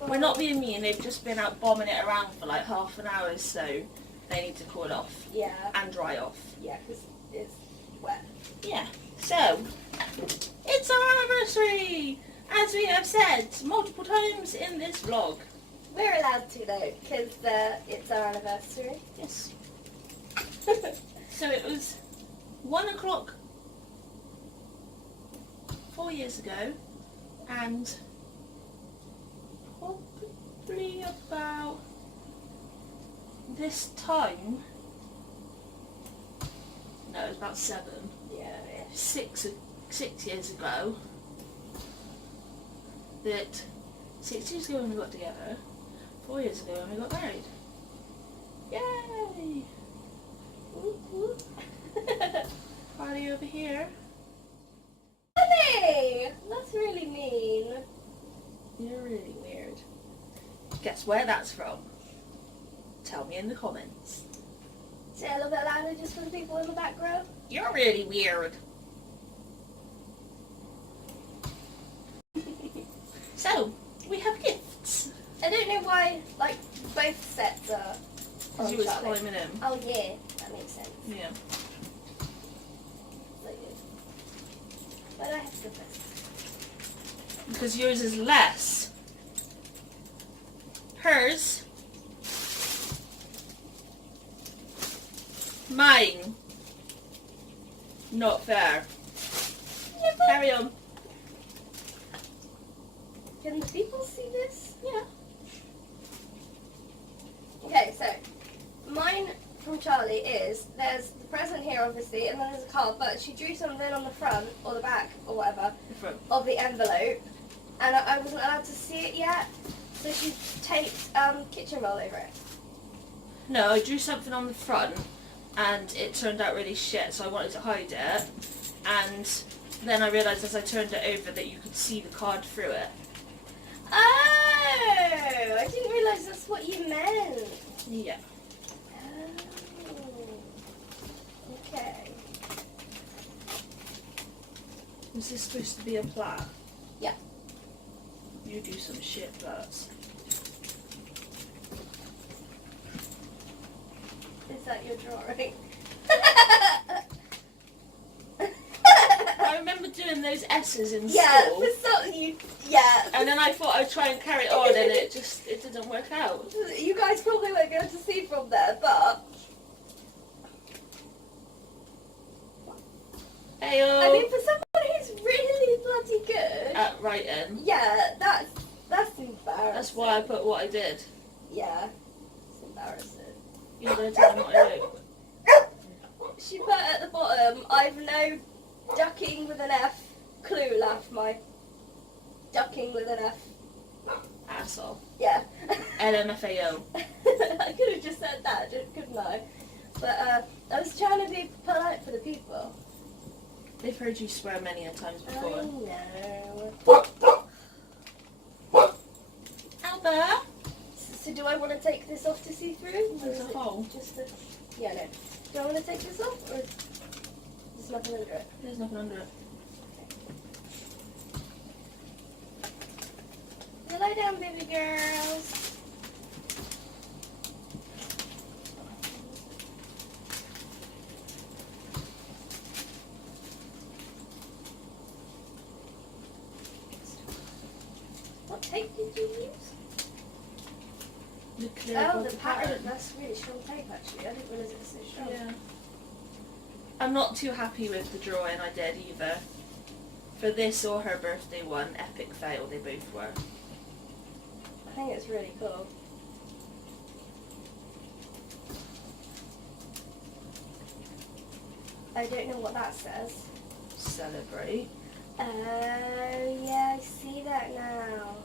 We're not being mean, they've just been out bombing it around for like half an hour, so they need to cool off. Yeah. And dry off. Yeah, because it's wet. Yeah. So, it's our anniversary! As we have said multiple times in this vlog. We're allowed to though, because it's our anniversary. Yes. So it was 1 o'clock 4 years ago, and probably about this time, no, it was about 7, Yeah. 6 years ago, that 6 years ago when we got together, 4 years ago when we got married. Yay! Whoop, whoop. Party over here. Hey, that's really mean. You're really weird. Guess where that's from? Tell me in the comments. Say a little bit louder just for the people in the back row. You're really weird. So, we have gifts. I don't know why, like, both sets are Because on you was Charlie. climbing in. Oh yeah, that makes sense. Yeah. So good. Why do I have to go first? Because yours is less. Hers. Mine. Not fair. Yeah, but Carry on. can the people see this? Yeah. Okay, so mine from Charlie is, there's the present here obviously, and then there's a card, but she drew something on the front, or the back, or whatever, Different. of the envelope, and I wasn't allowed to see it yet, so she taped kitchen roll over it. No, I drew something on the front and it turned out really shit, so I wanted to hide it. And then I realised as I turned it over that you could see the card through it. Oh, I didn't realise that's what you meant. Yeah. Oh, okay. Was this supposed to be a plat? Yeah. You do some shit plats. Is that your drawing? I remember doing those S's in Yeah, school. for some you. Yeah. And then I thought I'd try and carry it on and it didn't work out. You guys probably won't be able to see from there, but Heyo. I mean, for someone who's really bloody good, At writing. yeah, that's embarrassing. That's why I put what I did. Yeah, it's embarrassing. You're going to tell me what I do. She put at the bottom, I've no ducking with an F clue left my ducking with an F. Asshole. Yeah. LMFAO. I could have just said that, couldn't I? But I was trying to be polite for the people. They've heard you swear many a times I before. know. Albert? So do I want to take this off to see through? Or There's is a it hole. Just a, yeah, no. Do I want to take this off, or there's nothing under it? There's nothing under it. Lie down, baby girls. What tape did you use? The clear Oh, above the pattern. That's really strong tape, actually. I didn't realise it was so strong. Yeah. I'm not too happy with the drawing I did either. For this or her birthday one, epic fail they both were. I think it's really cool. I don't know what that says. Celebrate. Oh, yeah, I see that now.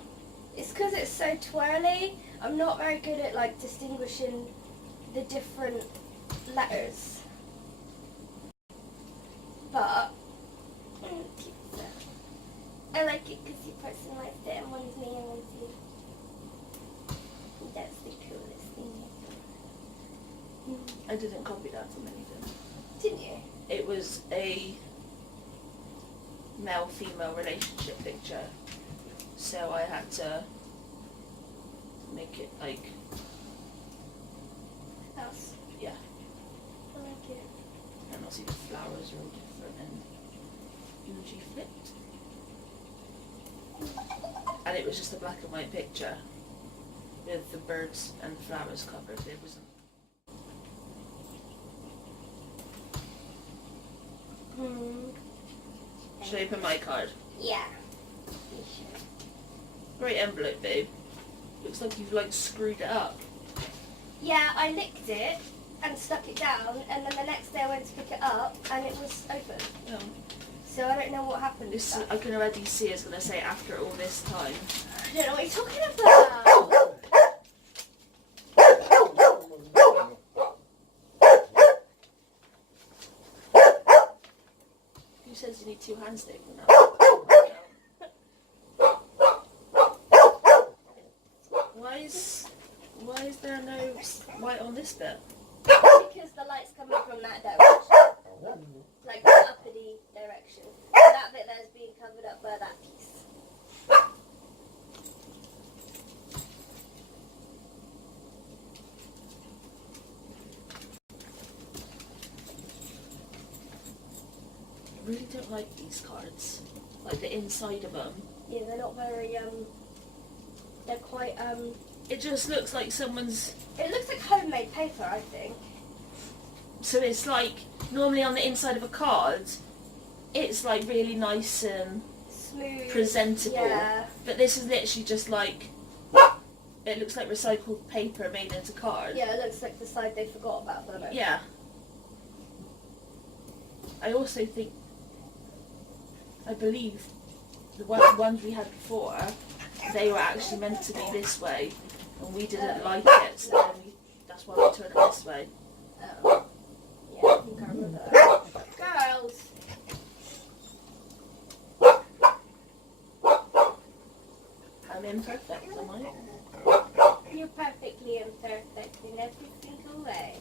It's because it's so twirly. I'm not very good at, like, distinguishing the different letters. But I like it because you personalized it and one's me and one's you. That's the coolest thing. I didn't copy that from anything. Didn't you? It was a male-female relationship picture, so I had to make it like, That's, yeah. I like it. And obviously the flowers are all different and usually flipped. And it was just a black and white picture with the birds and the flowers covered. It wasn't. Should I open my card? Yeah. Great envelope, babe. Looks like you've like screwed it up. Yeah, I licked it and stuck it down, and then the next day I went to pick it up and it was open. Oh. So I don't know what happened. This with that. I can already see it's gonna say after all this time. I don't know what you're talking about. Who says you need 2 hands to open that? Why is there no white on this bit? Because the light's coming from that direction. Like the uppity direction. So that bit there is being covered up by that piece. I really don't like these cards. Like the inside of them. Yeah, they're not very, they're quite, It just looks like someone's... it looks like homemade paper, I think. So it's like, normally on the inside of a card, it's like really nice and Smooth. presentable. Yeah. But this is literally just like, it looks like recycled paper made into card. Yeah, it looks like the side they forgot about, doesn't it? Yeah. I also think, I believe, the ones we had before, they were actually meant to be this way, and we didn't like it, so then that's why we turned it this way. Oh. Yeah, I think I remember that. Girls! I'm imperfect, am I? You're perfectly imperfect in every single way.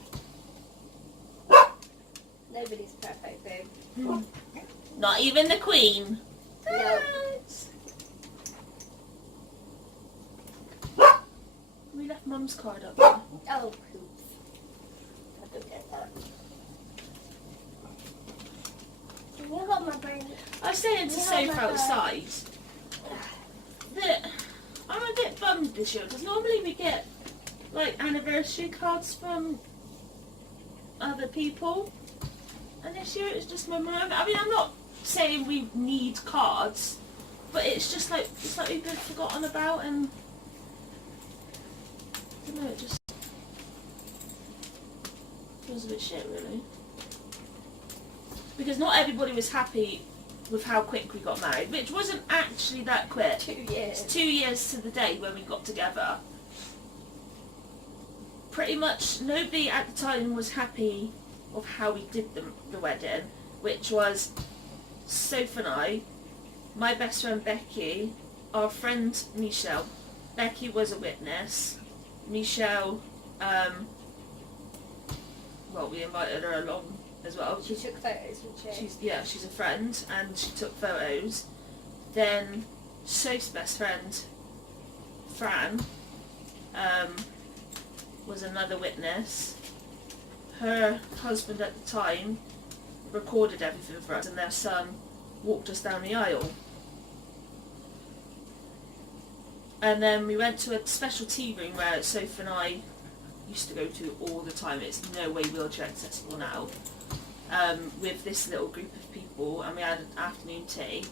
Nobody's perfect, babe. Not even the Queen. No. We left Mum's card up there. Oh, oops. I don't get that. Can you hold my brain? I was saying to Yeah, Soph my outside that I'm a bit bummed this year, because normally we get like anniversary cards from other people, and this year it's just my mum. I mean, I'm not saying we need cards, but it's just like we've been forgotten about, and I don't know, it just feels a bit shit, really, because not everybody was happy with how quick we got married, which wasn't actually that quick. 2 years. It's 2 years to the day when we got together. Pretty much nobody at the time was happy of how we did the wedding, which was Soph and I, my best friend Becky, our friend Michelle. Becky was a witness. Michelle, well, we invited her along as well. She took photos, didn't she? She's a friend, and she took photos. Then Soph's best friend, Fran, was another witness. Her husband at the time recorded everything for us, and their son walked us down the aisle. And then we went to a special tea room where Soph and I used to go to all the time. It's no way wheelchair accessible now. With this little group of people, and we had an afternoon tea,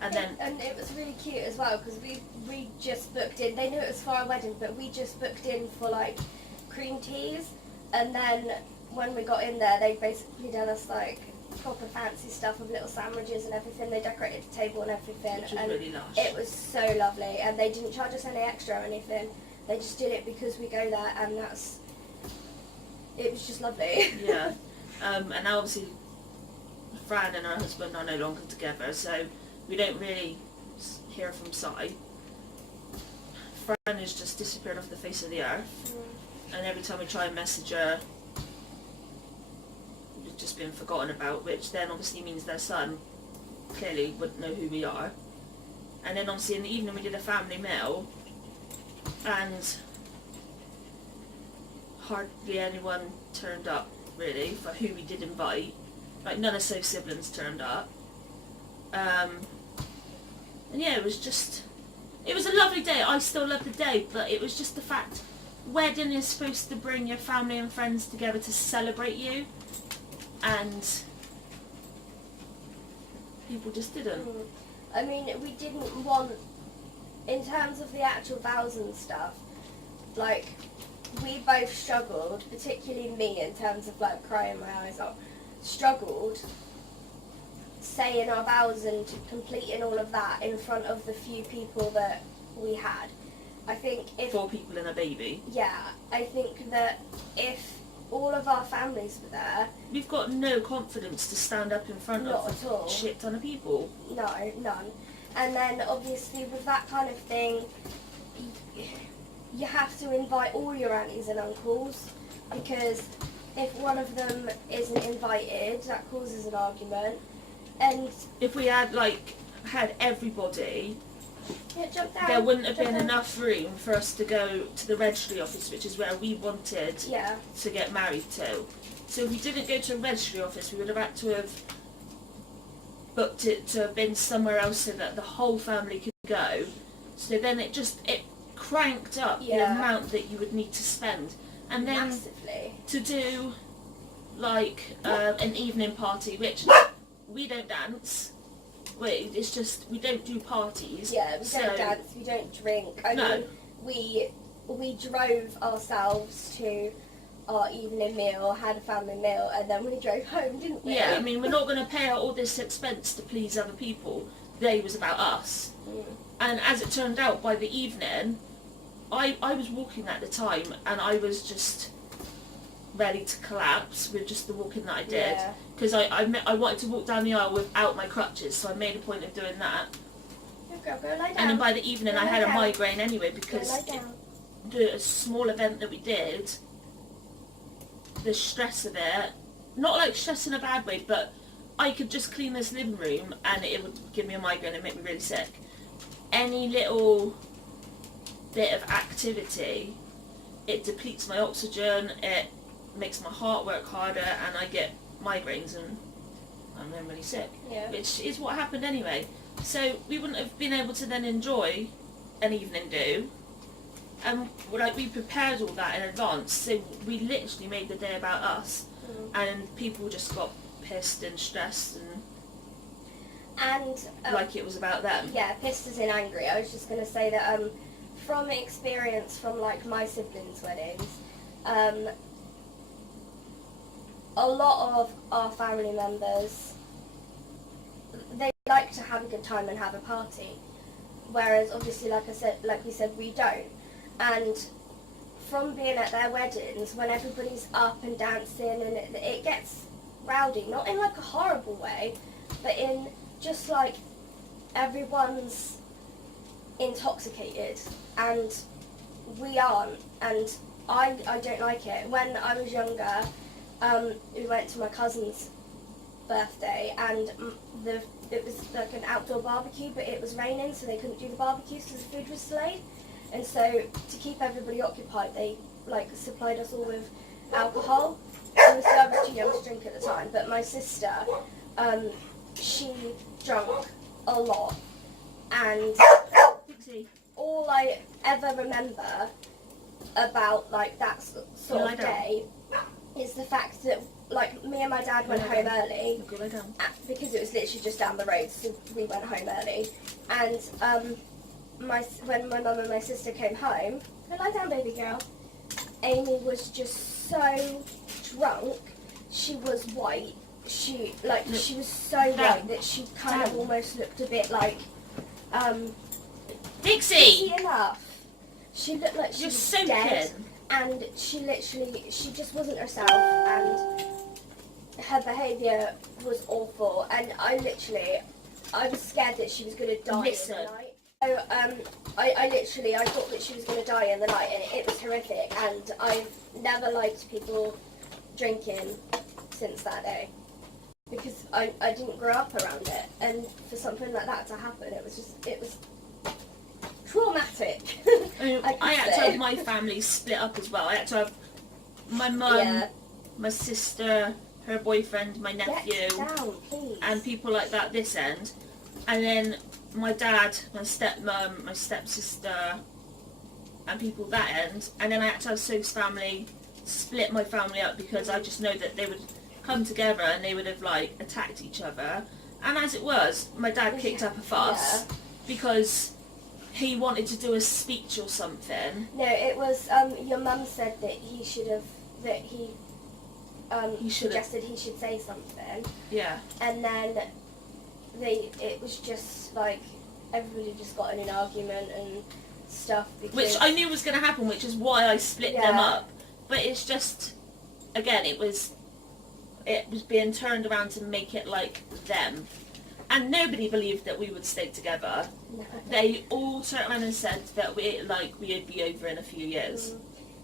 and it was really cute as well, because we just booked in. They knew it was for our wedding, but we just booked in for like cream teas, and then when we got in there, they basically done us like proper fancy stuff with little sandwiches and everything. They decorated the table and everything, which was and really lush. it was so lovely. And they didn't charge us any extra or anything. They just did it because we go there, and it was just lovely. Yeah. And now obviously Fran and her husband are no longer together, so we don't really hear from Si. Fran has just disappeared off the face of the earth, and every time we try and message her, we've just been forgotten about, which then obviously means their son clearly wouldn't know who we are. And then obviously in the evening we did a family meal, and hardly anyone turned up, really, for who we did invite. Like, none of Soph's siblings turned up. And yeah, it was a lovely day. I still love the day, but it was just the fact, wedding is supposed to bring your family and friends together to celebrate you, and people just didn't. I mean, we didn't want, in terms of the actual vows and stuff, like, we both struggled, particularly me, in terms of like crying my eyes out, struggled saying our vows and completing all of that in front of the few people that we had. I think if 4 people and a baby. Yeah, I think that if all of our families were there, we've got no confidence to stand up in front not of at all. a shit ton of people. No, none. And then obviously with that kind of thing, you have to invite all your aunties and uncles, because if one of them isn't invited, that causes an argument. And if we had everybody, jump down, there wouldn't have jump been down. enough room for us to go to the registry office, which is where we wanted to get married to. So if we didn't go to a registry office, we would have had to have booked it to have been somewhere else so that the whole family could go. So then it cranked up the amount that you would need to spend. And then massively. To do like an evening party, which we don't dance. It's just, we don't do parties. Yeah, we don't dance, we don't drink. I mean, we drove ourselves to our evening meal, had a family meal, and then we drove home, didn't we? Yeah, I mean, we're not going to pay out all this expense to please other people. The day was about us. And as it turned out, by the evening, I was walking at the time, and I was just ready to collapse with just the walking that I did. Because I wanted to walk down the aisle without my crutches, so I made a point of doing that. Go lie down. And then by the evening, I had a migraine anyway, because the small event that we did, the stress of it, not like stress in a bad way, but I could just clean this living room and it would give me a migraine and make me really sick. Any little bit of activity, it depletes my oxygen, it makes my heart work harder, and I get migraines and I'm then really sick. Which is what happened anyway. So we wouldn't have been able to then enjoy an evening do. And we prepared all that in advance, so we literally made the day about us, and people just got pissed and stressed and like it was about them. Yeah, pissed as in angry. I was just going to say that from experience from like my siblings' weddings, a lot of our family members, they like to have a good time and have a party, whereas obviously, like we said, we don't. And from being at their weddings, when everybody's up and dancing, and it gets rowdy, not in like a horrible way, but in just like everyone's intoxicated, and we aren't, and I don't like it. When I was younger, we went to my cousin's birthday, and it was like an outdoor barbecue, but it was raining, so they couldn't do the barbecue, so the food was delayed. And so to keep everybody occupied, they like supplied us all with alcohol. Obviously, I was too young to drink at the time, but my sister, she drank a lot, and all I ever remember about like that sort of day is the fact that like me and my dad went home early because it was literally just down the road, so we went home early, and when my mum and my sister came home, go lie down, baby girl, Amy was just so drunk. She was white. She was so white that she kind of almost looked a bit like Dixie enough. She looked like she was so dead, and she just wasn't herself, and her behaviour was awful, and I was scared that she was going to die in the night. So I thought that she was going to die in the night, and it was horrific, and I've never liked people drinking since that day, because I didn't grow up around it, and for something like that to happen, it was traumatic. I had to have my family split up as well. I had to have my mum, Yeah. my sister, her boyfriend, my nephew, Get down, please. and people like that this end. And then my dad, my stepmom, my stepsister, and people that end. And then I had to have Soph's family split my family up because I just know that they would come together and they would have like attacked each other. And as it was, my dad kicked up a fuss because he wanted to do a speech or something. No, it was your mum said that he suggested he should say something. Yeah. And then it was just like everybody just got in an argument and stuff. Because, which I knew was going to happen, which is why I split them up. But it's just, again, it was being turned around to make it like them. And nobody believed that we would stay together. No. They all turned around and said that we'd be over in a few years.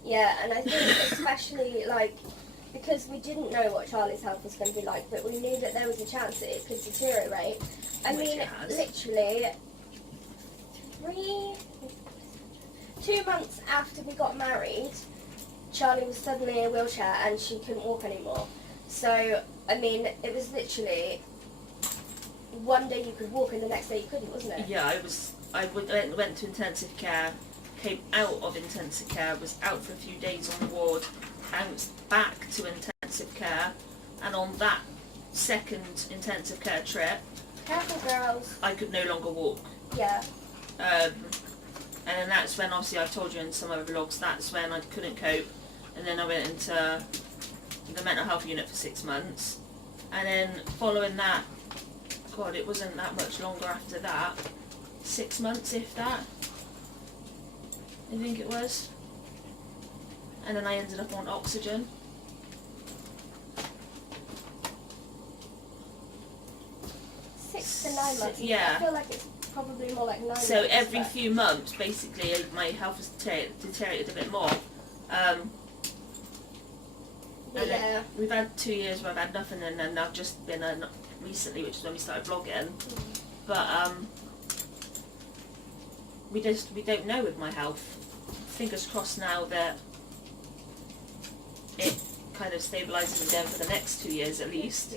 Yeah, and I think especially like because we didn't know what Charlie's health was going to be like, but we knew that there was a chance that it could deteriorate. I mean, literally 2 months after we got married, Charlie was suddenly in a wheelchair and she couldn't walk anymore. So, I mean, it was literally one day you could walk and the next day you couldn't, wasn't it? Yeah, I went to intensive care, came out of intensive care, was out for a few days on the ward, bounced back to intensive care, and on that second intensive care trip, Careful, girls. I could no longer walk. Yeah. And then that's when, obviously, I've told you in some other vlogs, that's when I couldn't cope. And then I went into the mental health unit for 6 months. And then following that, God, it wasn't that much longer after that. 6 months, if that. I think it was. And then I ended up on oxygen. 6 to 9 months. Yeah. I feel like it's probably more like 9 months. So every few months, basically, my health has deteriorated a bit more. Yeah. We've had 2 years where I've had nothing, and then I've just been recently, which is when we started vlogging. But we don't know with my health. Fingers crossed now that it kind of stabilises again for the next 2 years at least.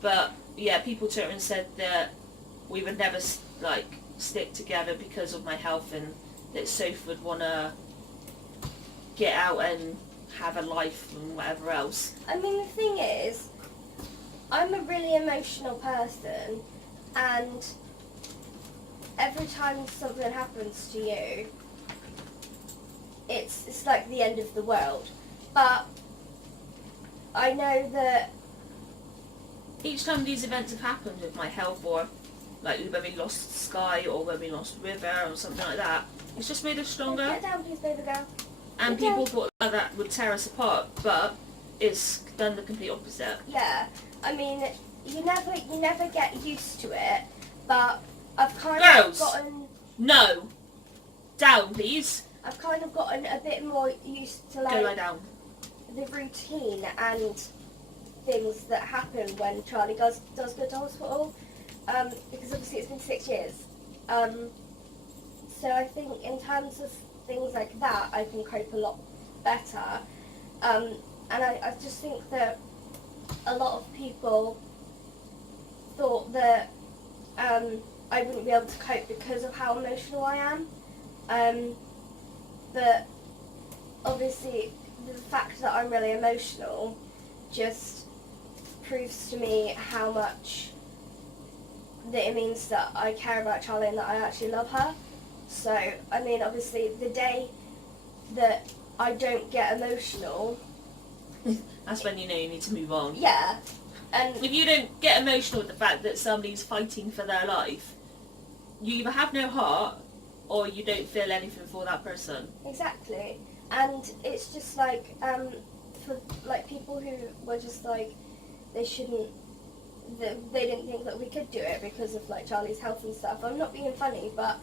But yeah, people turned and said that we would never stick together because of my health, and that Soph would want to get out and have a life and whatever else. I mean, the thing is, I'm a really emotional person, and every time something happens to you, it's like the end of the world. But I know that each time these events have happened with my health, or like when we lost Sky, or when we lost River, or something like that, it's just made us stronger. Get down, please, baby girl. And people thought that would tear us apart, but it's done the complete opposite. Yeah, I mean, you never get used to it, but I've kind Girls. of gotten... No! Down, please. I've kind of gotten a bit more used to, like, Go lie down. the routine and things that happen when Charlie does go to hospital, because obviously it's been 6 years. So I think in terms of things like that, I can cope a lot better. And I just think that a lot of people thought that I wouldn't be able to cope because of how emotional I am. But obviously the fact that I'm really emotional just proves to me how much that it means that I care about Charlie and that I actually love her. So, I mean, obviously the day that I don't get emotional... That's when you know you need to move on. Yeah. And if you don't get emotional with the fact that somebody's fighting for their life, you either have no heart or you don't feel anything for that person. Exactly. And it's just like, for like people who were just like, they didn't think that we could do it because of like Charlie's health and stuff. I'm not being funny, but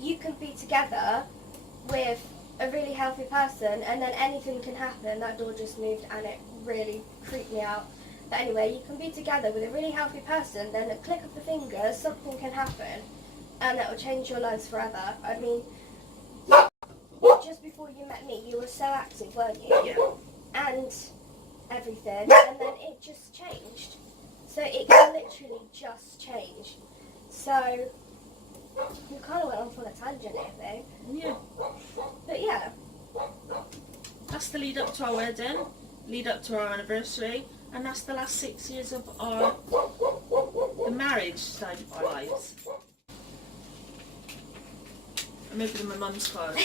you can be together with a really healthy person and then anything can happen. That door just moved and it really creeped me out. But anyway, you can be together with a really healthy person, then a click of the fingers, something can happen and it will change your lives forever. I mean, just before you met me, you were so active, weren't you? Yeah. and everything, and then it just changed. So it can literally just change. So we kind of went off on a tangent, I think. Yeah. But yeah. That's the lead up to our wedding, lead up to our anniversary, and that's the last 6 years of the marriage side of our lives. I'm opening my mum's card.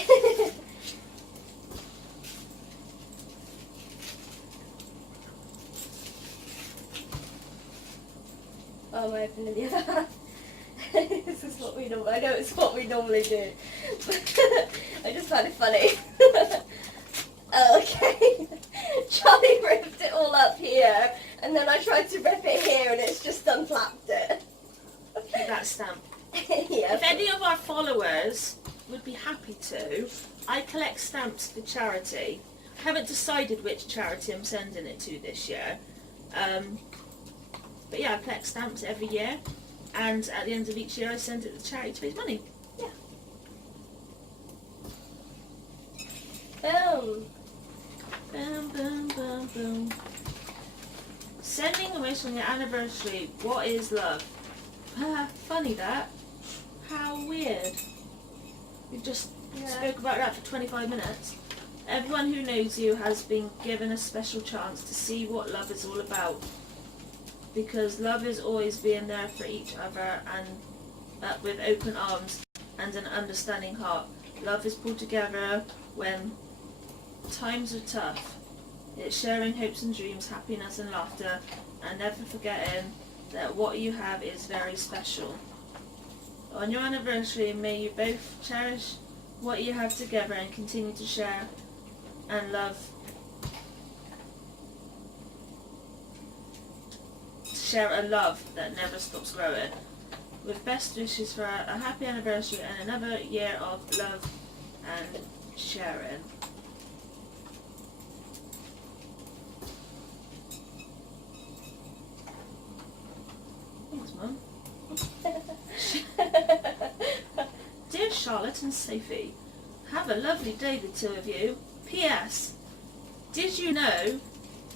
Oh, I'm opening the other half. This is what we normally, I know it's what we normally do. I just find it funny. Okay. Charlie ripped it all up here, and then I tried to rip it here, and it's just unflapped it. Keep that stamp. Yeah. If any of our followers would be happy to, I collect stamps for charity. I haven't decided which charity I'm sending it to this year. But yeah, I collect stamps every year, and at the end of each year I send it to charity to raise money. Yeah. Boom. Boom, boom, boom, boom. Sending a wish on your anniversary. What is love? Funny that. How weird. We just spoke about that for 25 minutes. Everyone who knows you has been given a special chance to see what love is all about. Because love is always being there for each other and with open arms and an understanding heart. Love is pulled together when times are tough. It's sharing hopes and dreams, happiness and laughter, and never forgetting that what you have is very special. On your anniversary, may you both cherish what you have together and continue to share and love. Share a love that never stops growing. With best wishes for a happy anniversary and another year of love and sharing. Thanks, Mum. Dear Charlotte and Sophie, have a lovely day, the two of you. P.S. Did you know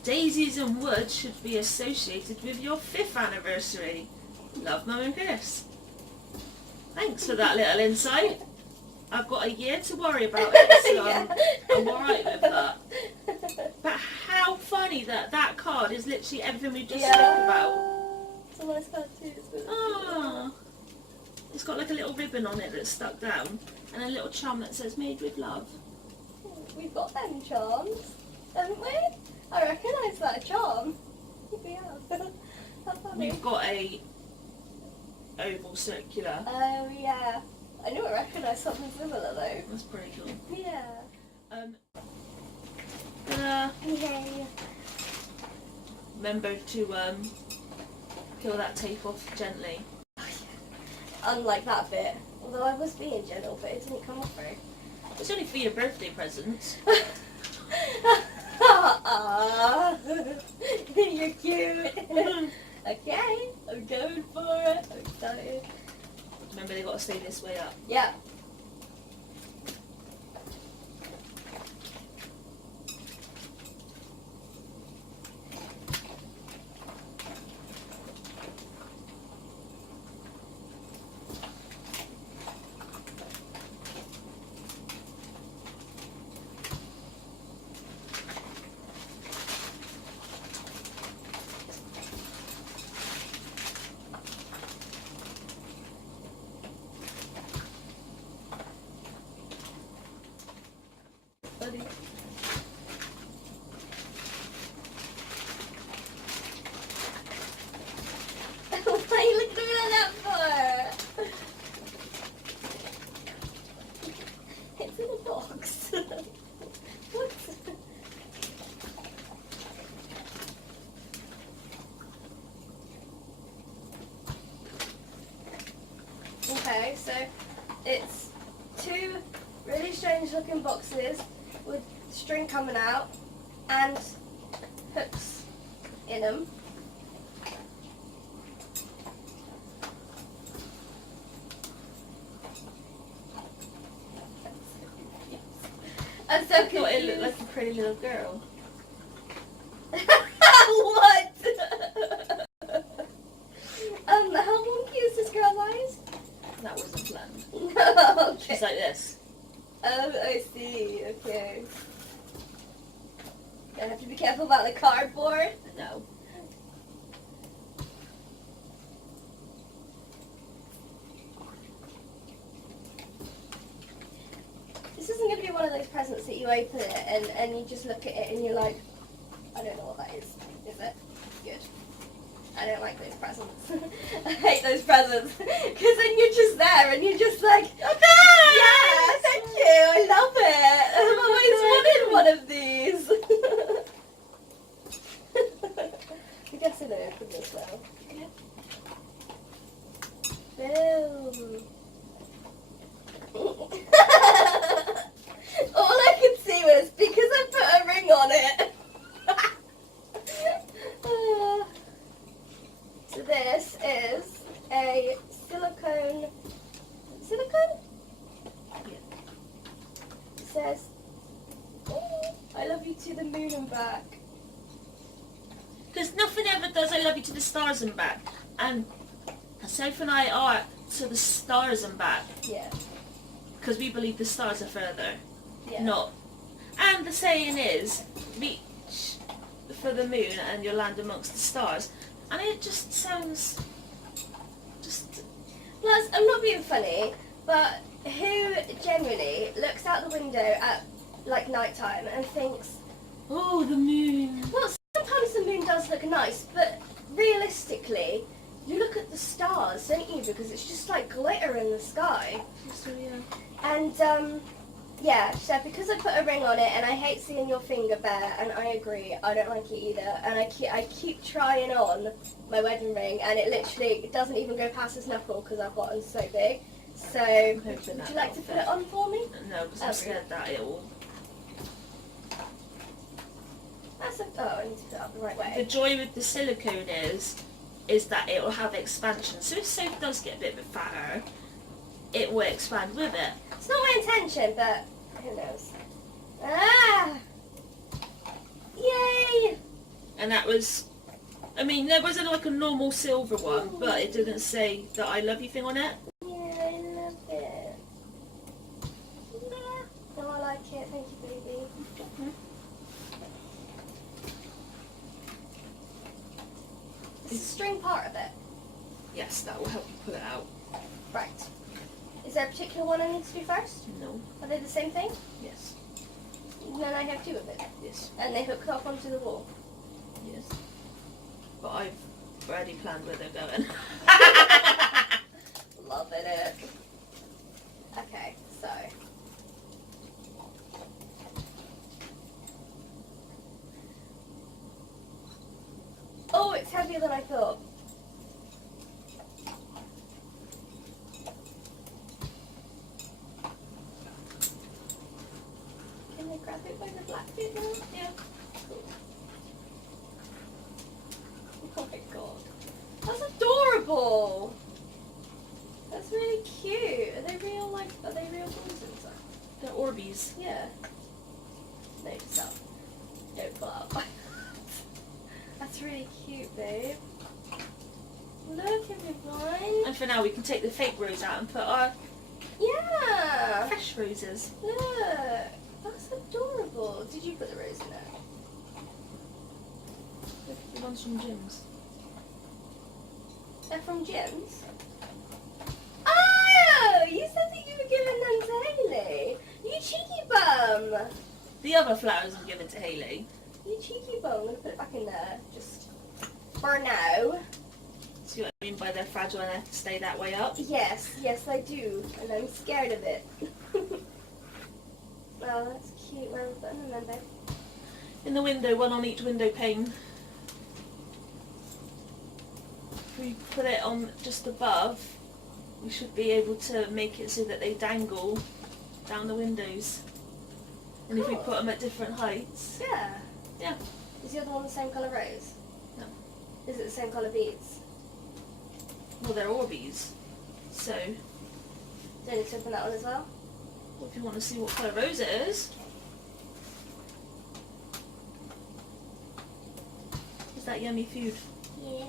daisies and wood should be associated with your 5th anniversary? Love, Mum and Chris. Thanks for that little insight. I've got a year to worry about it, so I'm alright with that. But how funny that that card is literally everything we just spoke about. It's a nice card too. Ah, it's got like a little ribbon on it that's stuck down, and a little charm that says "Made with Love." We've got them charms, haven't we? I recognise that charm. We have. That's funny. We've got a oval circular. Oh yeah. I knew I recognised something similar though. That's pretty cool. Yeah. Yay. Remember to peel that tape off gently. Unlike that bit. Although I was being gentle, but it didn't come off very. It's only for your birthday presents. You're cute. Okay, I'm going for it. I'm excited. Remember, they got to stay this way up. Yeah. Funny. Why are you looking at me like that for? It's in a box. What? Okay, so it's 2 really strange looking boxes with string coming out and hooks in them. I'm so I thought it confused. looked like a pretty little girl. What? How wonky is this girl's eyes? That wasn't planned. No, okay. She's like this. I see, okay. I have to be careful about the cardboard. No. This isn't going to be one of those presents that you open it and you just look at it and you're like, I don't know what that is. Is it? Good. I don't like those presents. I hate those presents. Because then you're just there and you're just like, okay! Yeah, thank you. I love it. I've always wanted one of these. I guess I know open this now. Boom. All I could see was because I put a ring on it. So this is a silicone. Yeah. It says, I love you to the moon and back. Because nothing ever does I love you to the stars and back. And Soph and I are to the stars and back. Yeah. Because we believe the stars are further. Yeah. Not. And the saying is, reach for the moon and you'll land amongst the stars. And it just sounds... Plus, I'm not being funny, but who genuinely looks out the window at like night time and thinks, oh, the moon. well, sometimes the moon does look nice, but realistically, you look at the stars, don't you? Because it's just like glitter in the sky. So, yeah. And yeah, so because I put a ring on it, and I hate seeing your finger bare, and I agree, I don't like it either. And I keep trying on my wedding ring, and it doesn't even go past this knuckle because I've gotten so big. So, would you like to put it on for me? No, because I'm scared that it will... I need to put it up the right way. The joy with the silicone is that it will have expansion. So if Soph does get a bit fatter, it will expand with it. It's not my intention, but who knows? Ah! Yay! And that was... I mean, there wasn't like a normal silver one, but it didn't say the I love you thing on it. Yeah, I love it. Yeah. Oh, I like it. Thank you, baby. Is the string part of it? Yes, that will help you pull it out. Right. Is there a particular one I need to do first? No. Are they the same thing? Yes. Then I have two of it. Yes. And they hook up onto the wall. Yes. But I've already planned where they're going. Loving it. Okay, so. Oh, it's heavier than I thought. Can I grab it by the black bit now? Yeah. Cool. Oh my god. That's adorable! That's really cute. Are they real balls and stuff? They're Orbeez. Yeah. No, stop. Don't pull out. That's really cute, babe. Look, everyone. And for now we can take the fake rose out and put our Yeah. fresh roses. Look. That's adorable. Did you put the rose in there? The ones from Jim's. They're from Jim's? Oh! You said that you were giving them to Hayley. You cheeky bum. The other flowers I'm giving to Hayley. You cheeky bum. I'm going to put it back in there. Just for now. See what I mean by they're fragile and they have to stay that way up? Yes, yes I do. And I'm scared of it. Oh, that's cute. Where are we putting them then, babe? In the window, one on each window pane. If we put it on just above, we should be able to make it so that they dangle down the windows. And if we Cool. put them at different heights. Yeah. Yeah. Is the other one the same colour rose? No. Is it the same colour beads? Well, they're Orbeez. So, Do I need to open that one as well? if you want to see what colour rose it is. that yummy food. Yeah.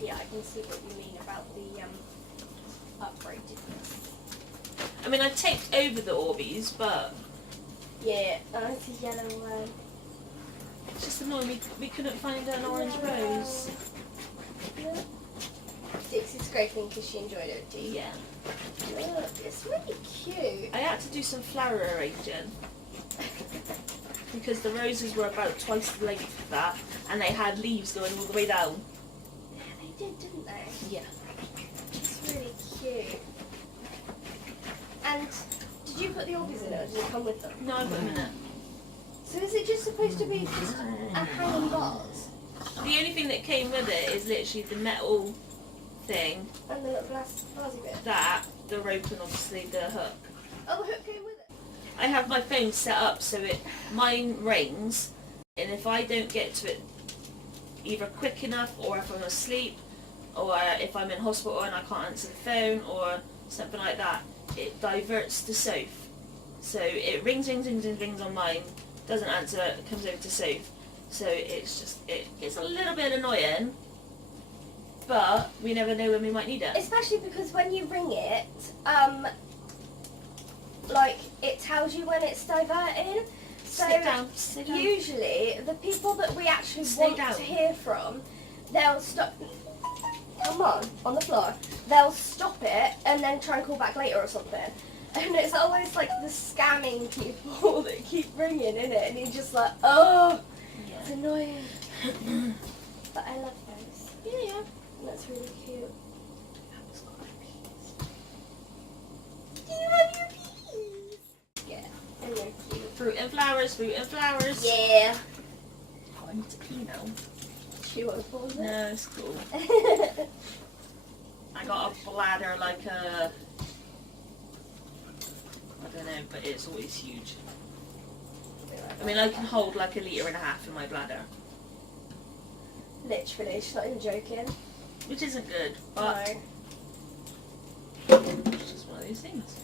Yeah, I can see what you mean about the upgradedness. I mean, I taped over the Orbeez, but Yeah, it's a yellow one. it's just annoying we couldn't find an orange rose. Yeah. Dixie's scraping because she enjoyed it too. Yeah. Look, it's really cute. I had to do some flower arranging because the roses were about twice the length of that, and they had leaves going all the way down. Yeah, they did, didn't they? Yeah. It's really cute. And did you put the Orbeez in it, or did it come with them? No, I've got a minute. So is it just supposed to be just a hanging vase? The only thing that came with it is literally the metal thing, And the little glass vase bit? the rope, and obviously the hook. Oh, the hook came with it? I have my phone set up so mine rings, and if I don't get to it either quick enough, or if I'm asleep, or if I'm in hospital and I can't answer the phone, or something like that, it diverts to Soph. So it rings on mine, doesn't answer, it comes over to Soph. So it's just, it's a little bit annoying, but we never know when we might need it. Especially because when you ring it, like, it tells you when it's diverting. So Sit down, sit down. usually, the people that we actually Stay want down. to hear from, they'll stop. Come on the floor. They'll stop it and then try and call back later or something. And it's always like the scamming people that keep ringing, innit? And you're just like, oh, it's annoying. But I love those. Yeah. And that's really cute. Do you have your peas? Yeah, and they're cute. Fruit and flowers, fruit and flowers. Yeah. Oh, I need to pee now. She won't fall in No, it's cool. I got a bladder like a... I don't know, but it's always huge. I mean, I can hold like 1.5 liters in my bladder. Literally, she's not even joking. Which isn't good, but No. it's just one of those things.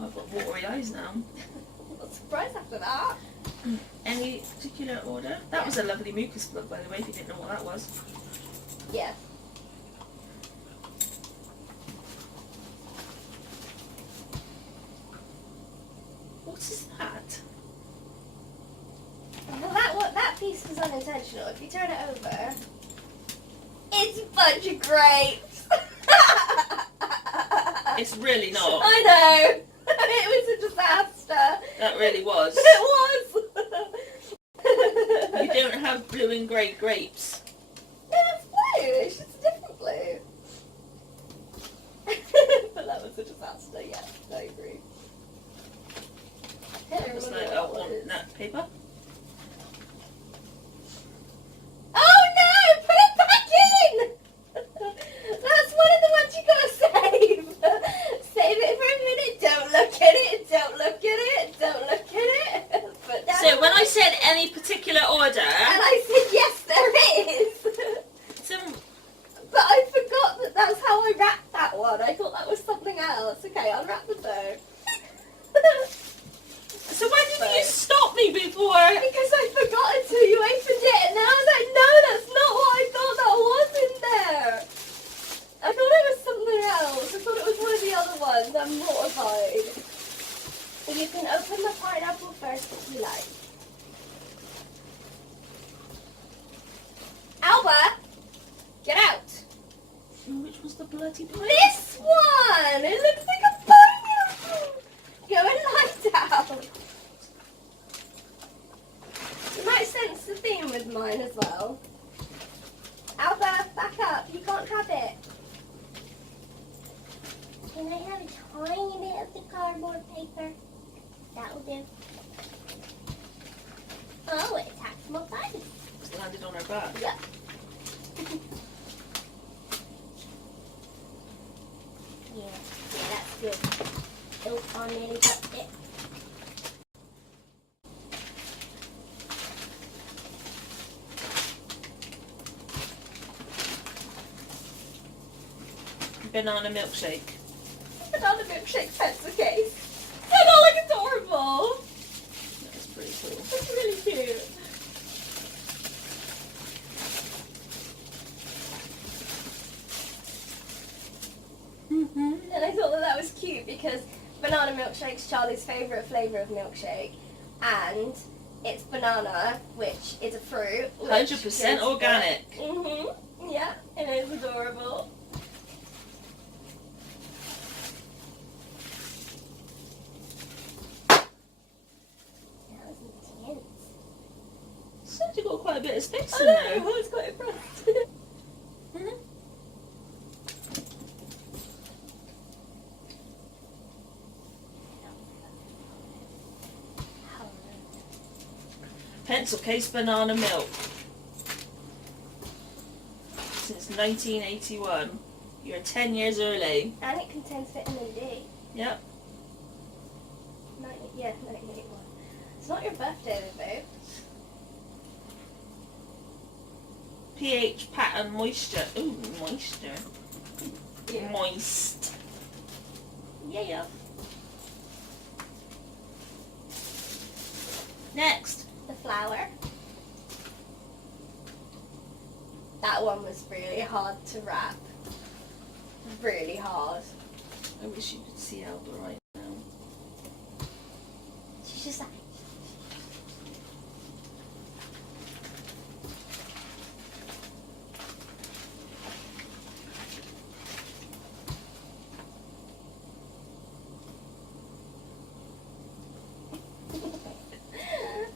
I've got watery eyes now. Not surprised after that. Any particular order? That was a lovely mucus plug, by the way, if you didn't know what that was. Yeah. What is that? Well, that piece was unintentional. If you turn it over, it's a bunch of grapes. It's really not. I know. It was a disaster. That really was. It was. You don't have blue and grey grapes. No, it's blue. It's just a different blue. But that was a disaster. Yeah, I agree. It was like a walnut paper. Oh no! Put it back in! That's one of the ones you gotta save. Save it for a minute. Don't look at it. Don't look at it. Don't look at it. Put that So when I away. said any particular order, And I said yes, there is. some But I forgot that that's how I wrapped that one. I thought that was something else. Okay, I'll wrap the bow. So why didn't you stop me before? Because I forgot until you opened it, and then I was like, no, that's not what I thought that was in there. I thought it was something else. I thought it was one of the other ones. I'm mortified. But you can open the pineapple first if you like. Alba, get out. Which was the bloody pineapple? This one. It looks like a pineapple. Go and lie down. You might sense the theme with mine as well. Alba, back up. You can't have it. Can I have a tiny bit of the cardboard paper? That will do. Oh, it attacks my face. It's landed on her back. Yeah. Yeah, that's good. Oh, I nearly touched it. Banana milkshake. Banana milkshake pencil case. They're not like adorable. That's pretty cool. It's really cute. And I thought that was cute because banana milkshake's Charlie's favourite flavour of milkshake, and it's banana, which is a fruit. 100% organic. Yeah, it is adorable. That was intense. It's actually got quite a bit of space I in know, there. I was quite impressed. Mhm. Pencil case banana milk. Since 1981. You're 10 years early. And it contains vitamin D. Yep. 1981. It's not your birthday though, babe. pH pattern moisture. Ooh, moisture. Yeah. Moist. Yeah. Next. The flower. That one was really hard to wrap. Really hard. I wish you could see Alba right now. She's just like...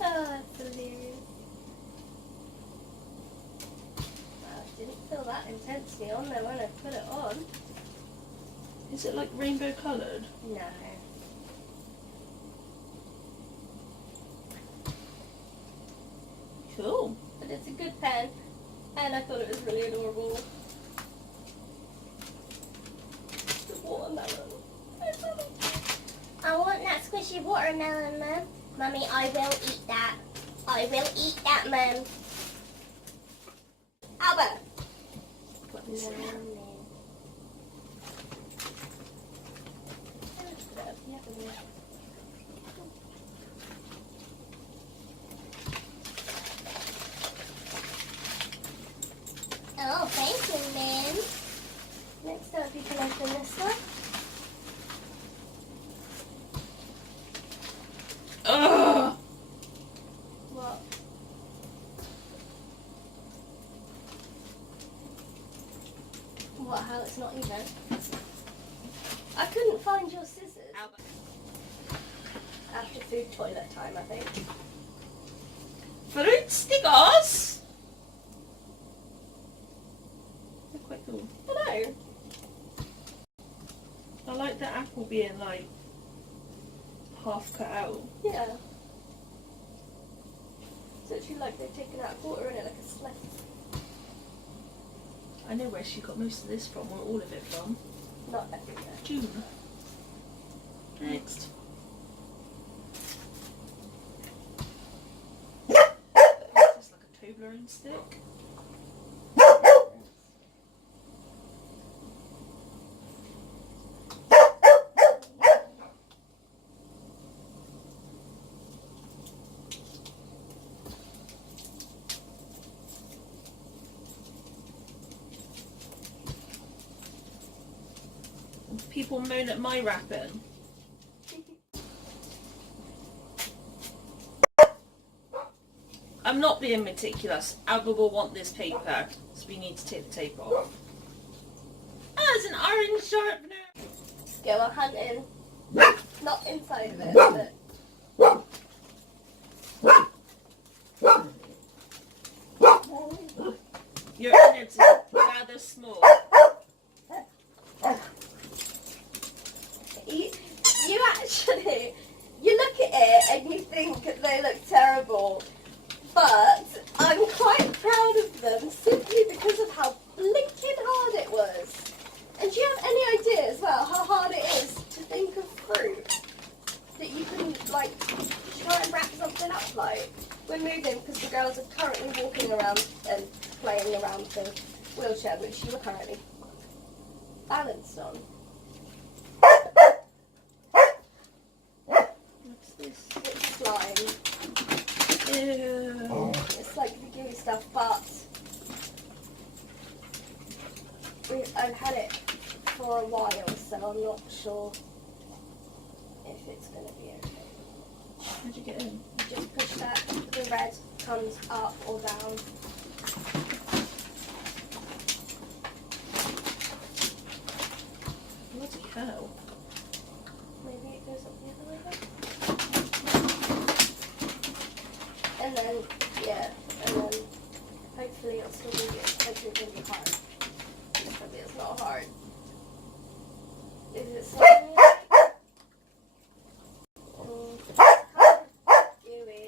Oh, that's hilarious. Wow, it didn't feel that intensely on there when I put it on. Is it like rainbow coloured? No. Cool. But it's a good pen, and I thought it was really adorable. The watermelon. I want that squishy watermelon, Mum. Mummy, I will eat that. I will eat that, Mum. Albert! Oh, thank you, Mum. Next up, you can open this one. Ugh! What? What, how it's not even? I couldn't find your scissors. After food toilet time, I think. Fruit stickers! They're quite cool. I know. I like the apple being like half cut out. Yeah. So it's actually like they've taken out a quarter in it, like a slice. I know where she got most of this from, or all of it from. Not everywhere. June. Next. It's like a Toblerone stick. People moan at my wrapping. I'm not being meticulous. Alba will want this paper, so we need to take the tape off. Ah, it's an orange sharpener. Go on hunting. Not inside of it, but... Your innards are rather small. You actually, you look at it and you think they look terrible. But I'm quite proud of them simply because of how blinking hard it was. And do you have any idea as well how hard it is to think of fruit that you can like try and wrap something up like? We're moving because the girls are currently walking around and playing around the wheelchair which you were currently balanced on. What's this? It's slime. Ew. It's like the gooey stuff, but I've had it for a while, so I'm not sure if it's going to be okay. How'd you get in? You just push that, the red comes up or down. Bloody hell. Maybe it goes up the other way then. And then, yeah, and then hopefully it'll still be good. Hopefully it's going to be hard. Hopefully it's not hard. Is it slimy?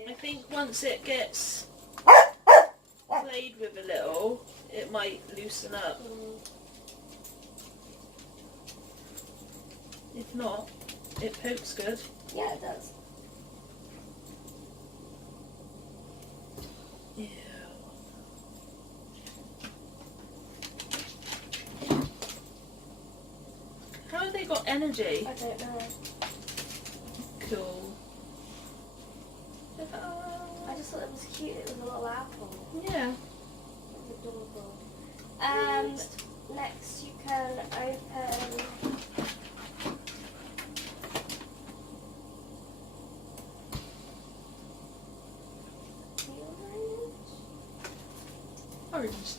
I think once it gets played with a little, it might loosen up. If not, it pokes good. Yeah, it does. Ew. How have they got energy? I don't know. Cool. I just thought it was cute. It was a little apple. Yeah. It was adorable. Next you can open Orange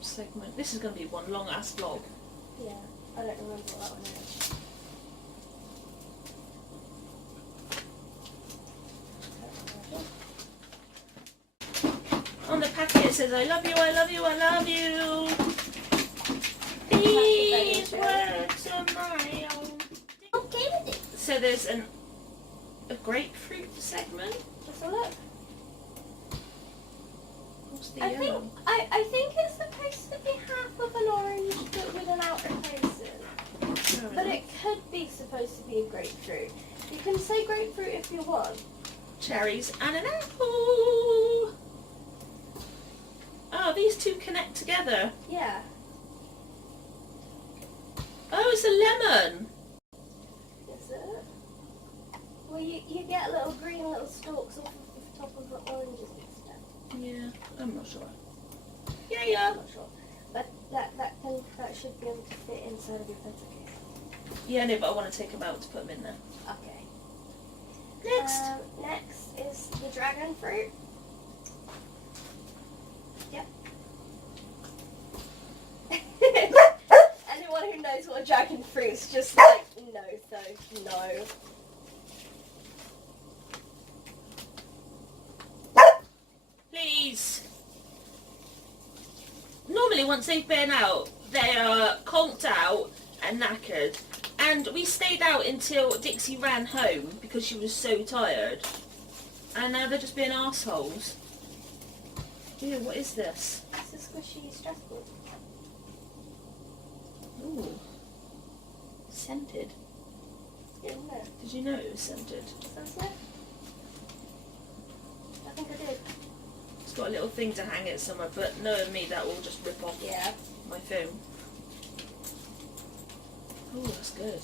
segment. This is going to be one long ass vlog. Yeah, I don't remember what that one is. On the packet it says, I love you, I love you, I love you. These words are my own. Okay with it. So there's a grapefruit segment. Let's have a look. What's the I yellow? think it's supposed to be half of an orange but with an outer facing. But it could be supposed to be a grapefruit. You can say grapefruit if you want. Cherries and an apple. Oh, these two connect together. Yeah. Oh, it's a lemon. Is it? Well, you get little green little stalks off of the top of the oranges and stuff. Yeah, I'm not sure. Yeah, I'm yeah. not sure. But that should be able to fit inside of your pencil case. Yeah, no, but I want to take them out to put them in there. Okay. Next. Next is the dragon fruit. Yep. Anyone who knows what a dragon fruit is just like, no, so no. Please. Normally, once they've been out, they are conked out and knackered. And we stayed out until Dixie ran home because she was so tired. And now they're just being arseholes. Ew, what is this? It's a squishy stress ball. Ooh. Scented. Isn't it? Did you know it was scented? Sounds it? I think I did. It's got a little thing to hang it somewhere, but knowing me, that will just rip off Yeah. my phone. Oh, that's good.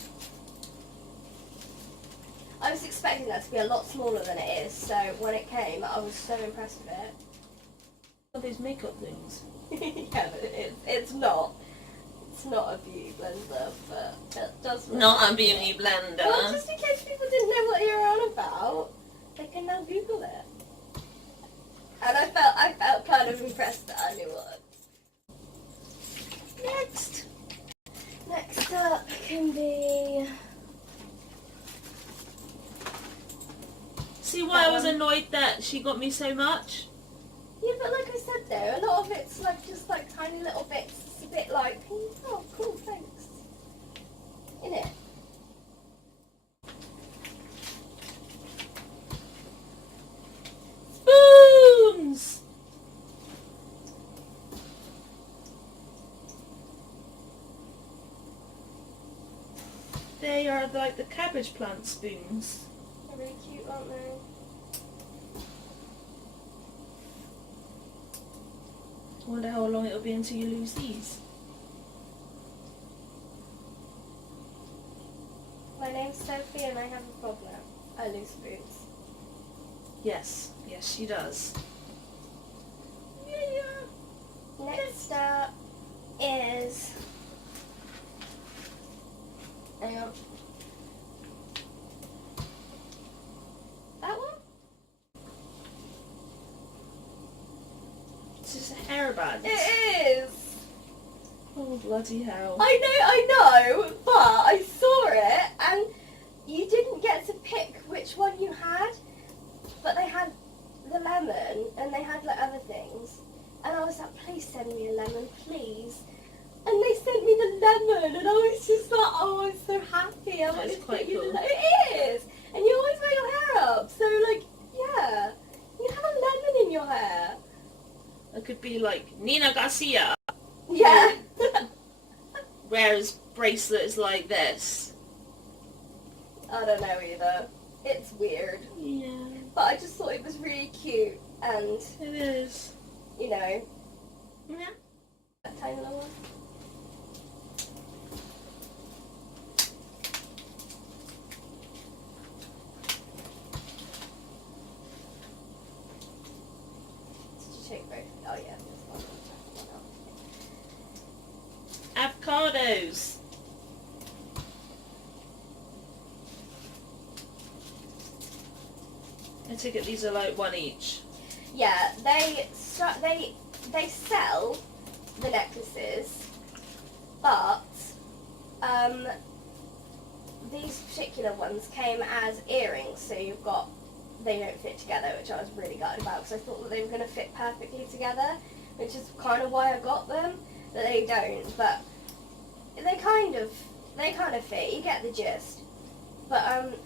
I was expecting that to be a lot smaller than it is, so when it came, I was so impressed with it. All these makeup things. Yeah, but it's not. It's not a beauty blender, but it does look... Not a beauty blender. Well, just in case people didn't know what you're on about, they can now Google it. And I felt kind of impressed that I knew what. Next. Next up can be... See why I was annoyed that she got me so much? Yeah, but like I said though, a lot of it's like just like tiny little bits. It's a bit like, oh, cool, thanks. Innit? they are like the cabbage plant spoons. They're really cute, aren't they? I wonder how long it'll be until you lose these. My name's Sophie and I have a problem. I lose spoons. Yes, yes she does. Next up is... Hang on. That one? It's just a hairband. It is! Oh bloody hell. I know, but I saw it and you didn't get to pick which one you had, but they had the lemon and they had like other things. And I was like, please send me a lemon, please. And they sent me the lemon and I was just like, oh, I'm so happy. I wanted to quite get you cool. the lemon. It is! And you always wear your hair up, so like, yeah. You have a lemon in your hair. It could be like Nina Garcia Yeah. wears bracelets like this. I don't know either. It's weird. Yeah. But I just thought it was really cute and, It is. you know, Yeah. a tiny little one. Did you take both? Oh yeah, this one. Avocados. I take it these are like one each. Yeah, they sell the necklaces, but these particular ones came as earrings, so they don't fit together, which I was really gutted about because I thought that they were going to fit perfectly together, which is kind of why I got them. But they don't, but they kind of fit. You get the gist. But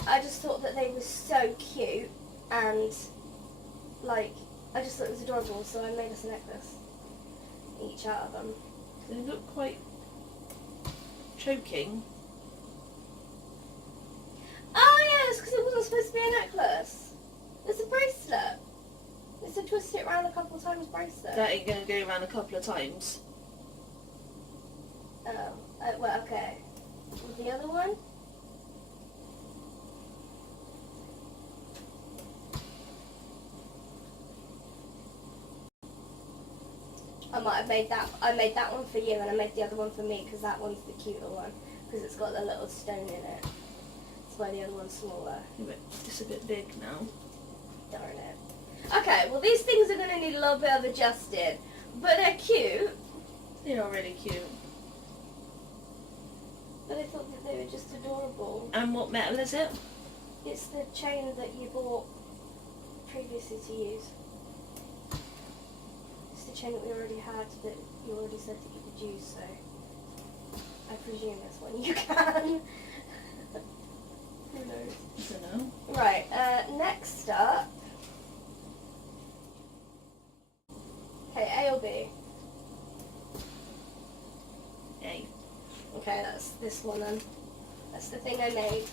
I just thought that they were so cute and like. I just thought it was adorable, so I made us a necklace. Each out of them. They look quite choking. Oh yes, because it wasn't supposed to be a necklace. It's a bracelet. It's a twist it around a couple of times bracelet. That ain't gonna go around a couple of times. Oh, well, okay. With the other one? I might have made that. I made that one for you, and I made the other one for me because that one's the cuter one because it's got the little stone in it. That's why the other one's smaller. It's a bit big now. Darn it. Okay, well these things are going to need a little bit of adjusting, but they're cute. They are really cute. But I thought that they were just adorable. And what metal is it? It's the chain that you bought previously to use. It's the chain that we already had that you already said that you could use, so I presume that's one you can. Who knows? I don't know. Right, next up. Okay, A or B? A. Okay, that's this one then. That's the thing I made.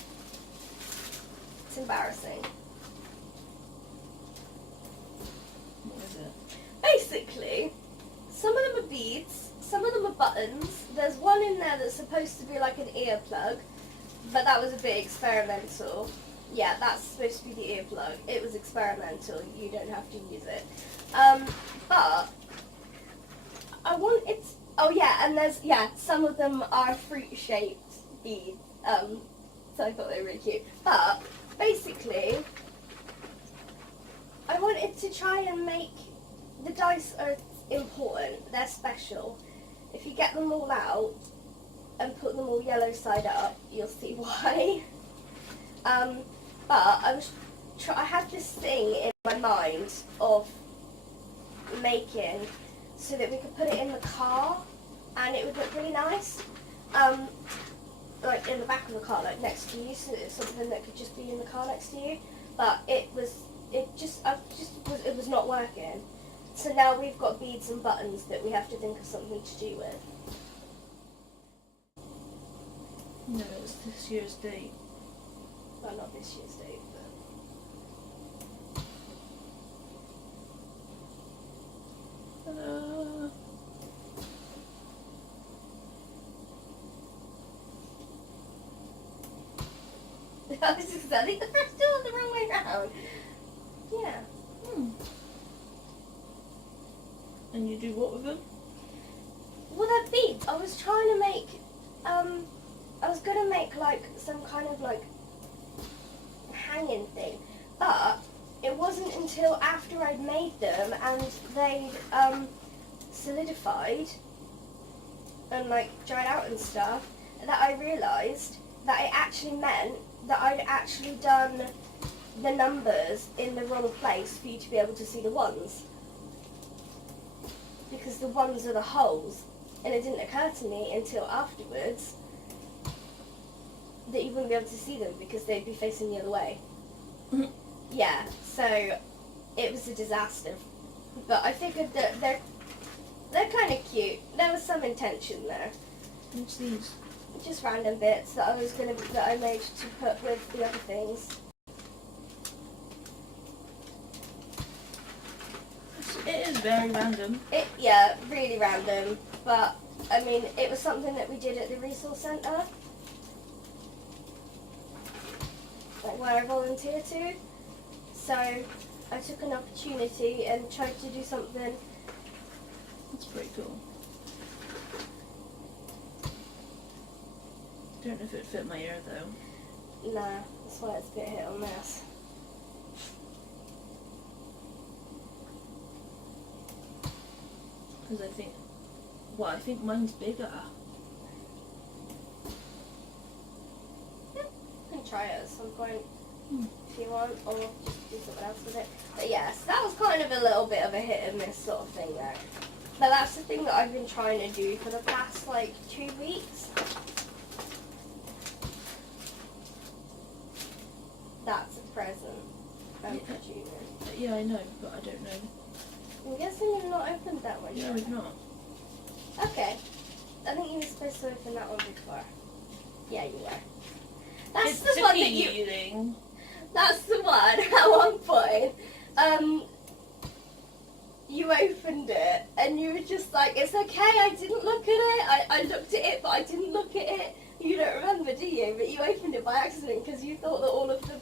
It's embarrassing. What is it? Basically, some of them are beads, some of them are buttons. There's one in there that's supposed to be like an earplug, but that was a bit experimental. Yeah, that's supposed to be the earplug. It was experimental. You don't have to use it. But I want it. Oh yeah, and some of them are fruit-shaped beads. So I thought they were really cute. But basically, I wanted to try and make the dice are important. They're special. If you get them all out and put them all yellow side up, you'll see why. But I had this thing in my mind of making so that we could put it in the car and it would look really nice. Like in the back of the car, like next to you, so it's something that could just be in the car next to you. But it was not working. So now we've got beads and buttons that we have to think of something to do with. No, it's this year's date. Well, not this year's date, but... I think the first still the wrong way round. Yeah. And you do what with them? Well, they're beads. I was trying to make, I was going to make like some kind of like hanging thing, but it wasn't until after I'd made them and they'd solidified and like dried out and stuff that I realised that it actually meant that I'd actually done the numbers in the wrong place for you to be able to see the ones. Because the ones are the holes, and it didn't occur to me until afterwards that you wouldn't be able to see them because they'd be facing the other way. Yeah, so it was a disaster. But I figured that they're kind of cute. There was some intention there. What's these? Just random bits that I made to put with the other things. It is very random. Yeah, really random. But I mean, it was something that we did at the resource centre, like where I volunteer to. So I took an opportunity and tried to do something. That's pretty cool. Don't know if it fit my ear though. Nah, that's why it's a bit hit or miss. Because I think mine's bigger. Yeah, you can try it at some point if you want, or just do something else with it. But yes, that was kind of a little bit of a hit and miss sort of thing there. But that's the thing that I've been trying to do for the past like 2 weeks. That's a present. Yeah, I know, but I don't know. I'm guessing you've not opened that one yet. No, we've not. Okay. I think you were supposed to open that one before. Yeah, you were. That's It's the one that confusing. That's the one at one point. You opened it and you were just like, it's okay, I didn't look at it. I looked at it, but I didn't look at it. You don't remember, do you? But you opened it by accident because you thought that all of the,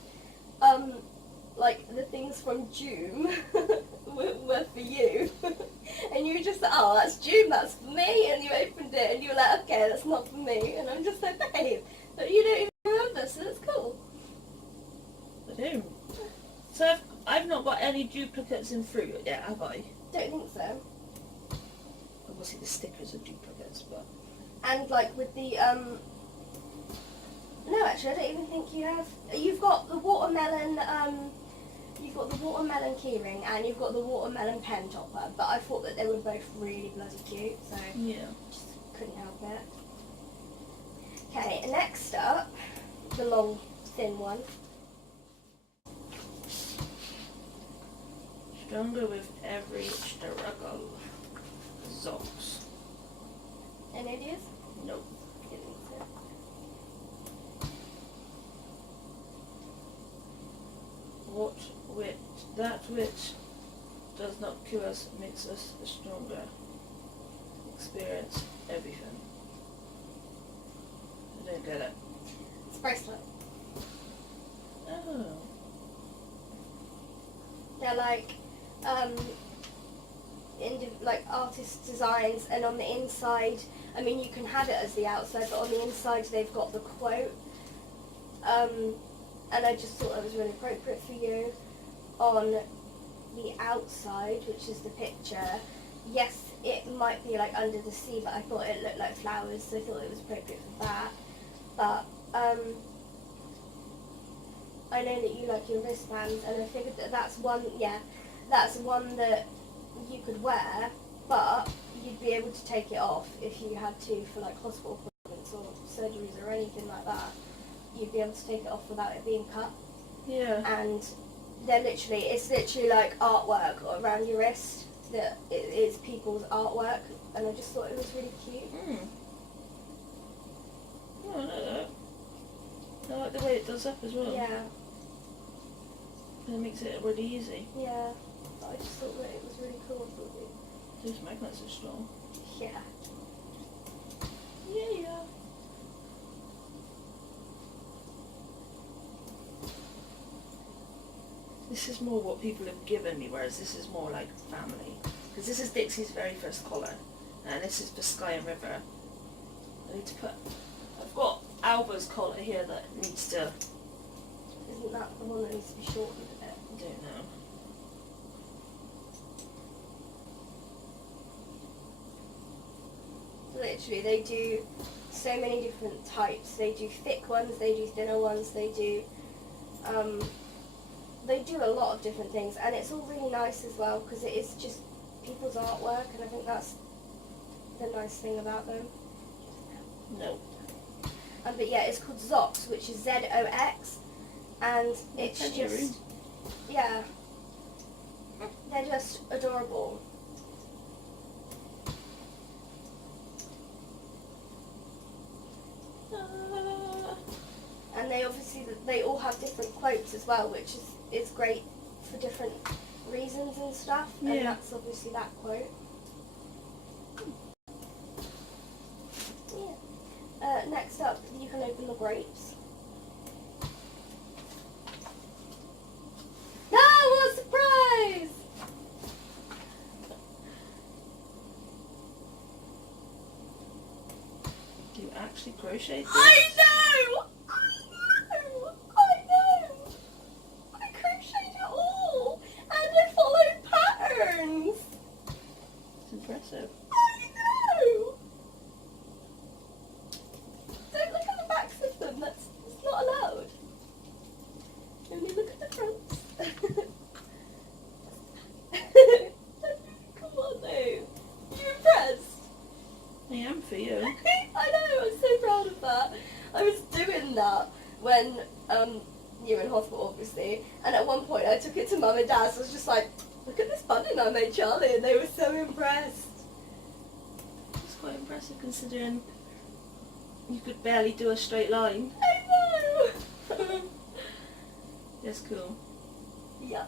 like the things from June were for you. And you were just like, oh, that's June, that's for me. And you opened it and you were like, okay, that's not for me. And I'm just like, babe, but you don't even remember, so that's cool. I do. So I've not got any duplicates in fruit yet, have I? Don't think so. Obviously the stickers are duplicates, but... And like with the, no, actually, I don't even think you have. You've got the watermelon, keyring, and you've got the watermelon pen topper. But I thought that they were both really bloody cute, so yeah, just couldn't help it. Okay, next up, the long, thin one. Stronger with every struggle. Zox. Any ideas? Nope. Didn't think so. That which does not kill us makes us stronger. Experience everything. I don't get it. It's a bracelet. Oh. They're like, like artist designs, and on the inside, I mean, you can have it as the outside, but on the inside they've got the quote. And I just thought it was really appropriate for you. On the outside, which is the picture, yes, it might be like under the sea, but I thought it looked like flowers, so I thought it was appropriate for that. But I know that you like your wristbands, and I figured that that's one that you could wear, but you'd be able to take it off if you had to for like hospital appointments or surgeries or anything like that. You'd be able to take it off without it being cut. Yeah. And it's literally like artwork around your wrist that is people's artwork, and I just thought it was really cute. Oh, I know that. the way it does up as well. Yeah. And it makes it really easy. Yeah. But I just thought that it was really cool. Those magnets are strong. Yeah. Yeah. This is more what people have given me, whereas this is more like family. Because this is Dixie's very first collar, and this is for Sky and River. I need to put... I've got Alba's collar here that needs to... Isn't that the one that needs to be shortened a bit? I don't know. Literally, they do so many different types. They do thick ones, they do thinner ones, they do a lot of different things, and it's all really nice as well because it is just people's artwork, and I think that's the nice thing about them. No. But yeah, it's called Zox, which is Z-O-X, and it's just, yeah, they're just adorable. And they all have different quotes as well, which is great for different reasons and stuff. Yeah. And that's obviously that quote. Yeah. Next up, you can open the grapes. Ah, what a surprise! You actually crocheted this? I know! I crocheted it all! And I followed patterns! It's impressive. I know! Don't look at the backs of them, that's not allowed. Only look at the fronts. Come on though. You impressed? I am for you. I know, I'm so proud of that. I was doing that when you were in hospital, obviously, and at one point I took it to Mum and Dad, so I was just like, look at this button I made Charlie, and they were so impressed. It's quite impressive considering you could barely do a straight line. I know! That's cool. Yeah.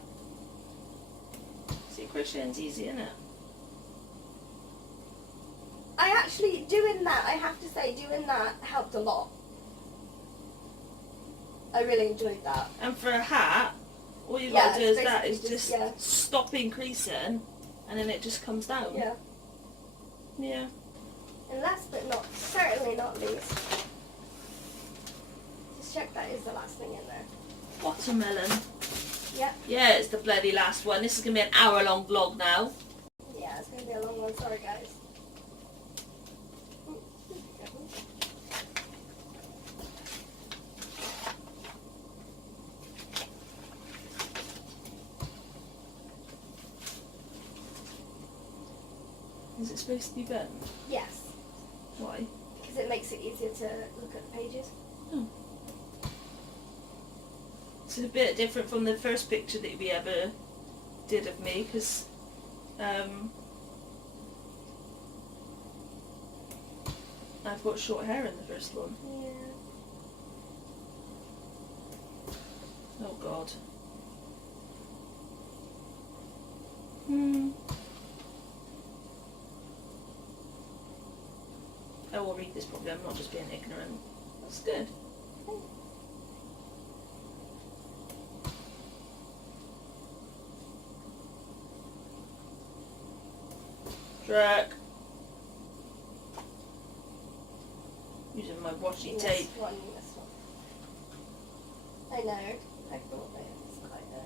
See, crocheting's easy, isn't it? I actually, doing that, I have to say, doing that helped a lot. I really enjoyed that. And for a hat, all you've Yeah, got to do is it's that is basically just yeah. stop increasing, and then it just comes down. Yeah. Yeah. And last but certainly not least, just check that is the last thing in there. Watermelon. Yep. Yeah, it's the bloody last one. This is going to be an hour-long vlog now. Yeah, it's going to be a long one. Sorry, guys. Is it supposed to be bent? Yes. Why? Because it makes it easier to look at the pages. Oh. It's a bit different from the first picture that we ever did of me, because I've got short hair in the first one. Yeah. Oh God. I will read this properly, I'm not just being ignorant. That's good. Shrek. Using my washi tape. This one. I know. I thought that it was quite a...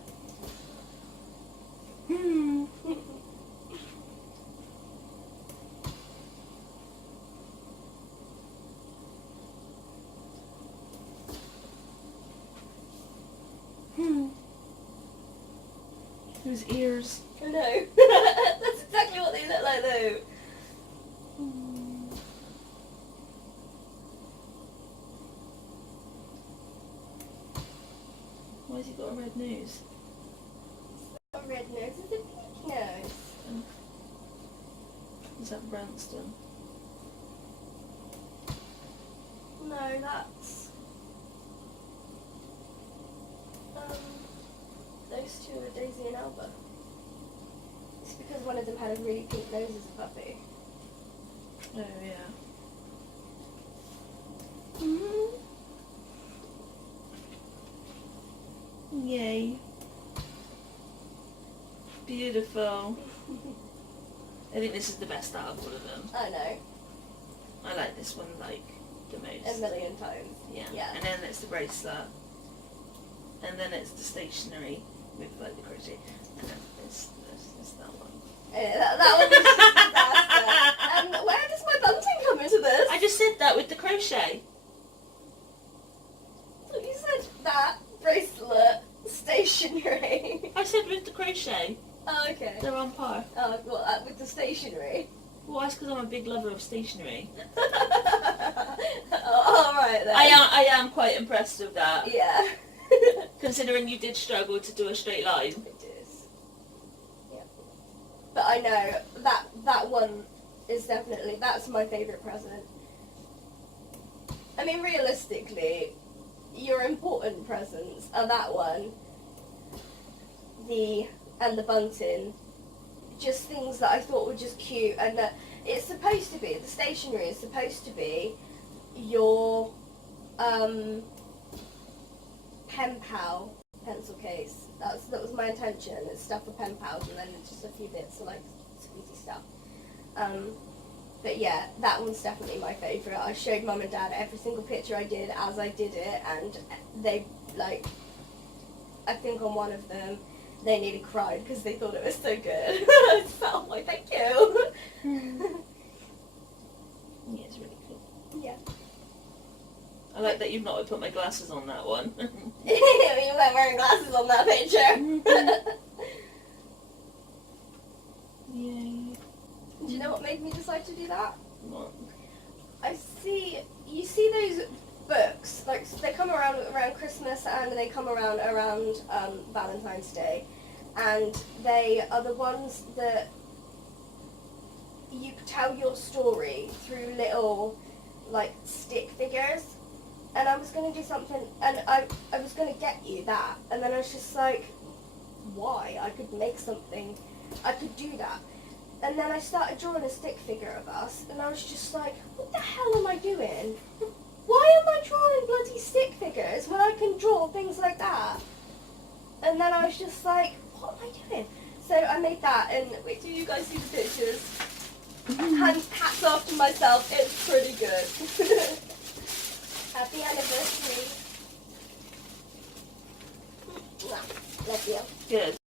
Whose ears? I know. That's exactly what they look like though. Why has he got a red nose? A red nose is a pink nose. Is that Branston? No, that's... now, but it's because one of them had a really pink nose as a puppy. Oh yeah. Yay. Beautiful. I think this is the best out of all of them. I know. I like this one like the most. A million times. Yeah. Yeah. And then it's the bracelet. And then it's the stationery with like the crochet. And then it's that one. Yeah, that one was just a disaster. And where does my bunting come into this? I just said that with the crochet. So you said that, bracelet, stationery. I said with the crochet. Oh, okay. They're on par. Oh, well, with the stationery. Well, that's because I'm a big lover of stationery. All right then. I am quite impressed with that. Yeah. Considering you did struggle to do a straight line. It is. Yeah. But I know that one is definitely, that's my favourite present. I mean, realistically, your important presents are that one, and the bunting. Just things that I thought were just cute, and it's supposed to be, the stationery is supposed to be your pen pal pencil case. That was my intention. It's stuff for pen pals, and then just a few bits of like squeezy stuff. But yeah, that one's definitely my favourite. I showed Mum and Dad every single picture I did as I did it, and they, like, I think on one of them, they nearly cried because they thought it was so good. I felt like, thank you. Yeah, it's really cool. Yeah. I like that you've not put my glasses on that one. You weren't wearing glasses on that picture. Yay. Do you know what made me decide to do that? What? You see those books, like they come around Christmas and they come around Valentine's Day, and they are the ones that you tell your story through little like stick figures. And I was going to do something, and I was going to get you that, and then I was just like, why? I could make something, I could do that. And then I started drawing a stick figure of us, and I was just like, what the hell am I doing? Why am I drawing bloody stick figures when I can draw things like that? And then I was just like, what am I doing? So I made that, and wait till you guys see the pictures. Hats off to myself, it's pretty good. Happy anniversary. Love you. Good.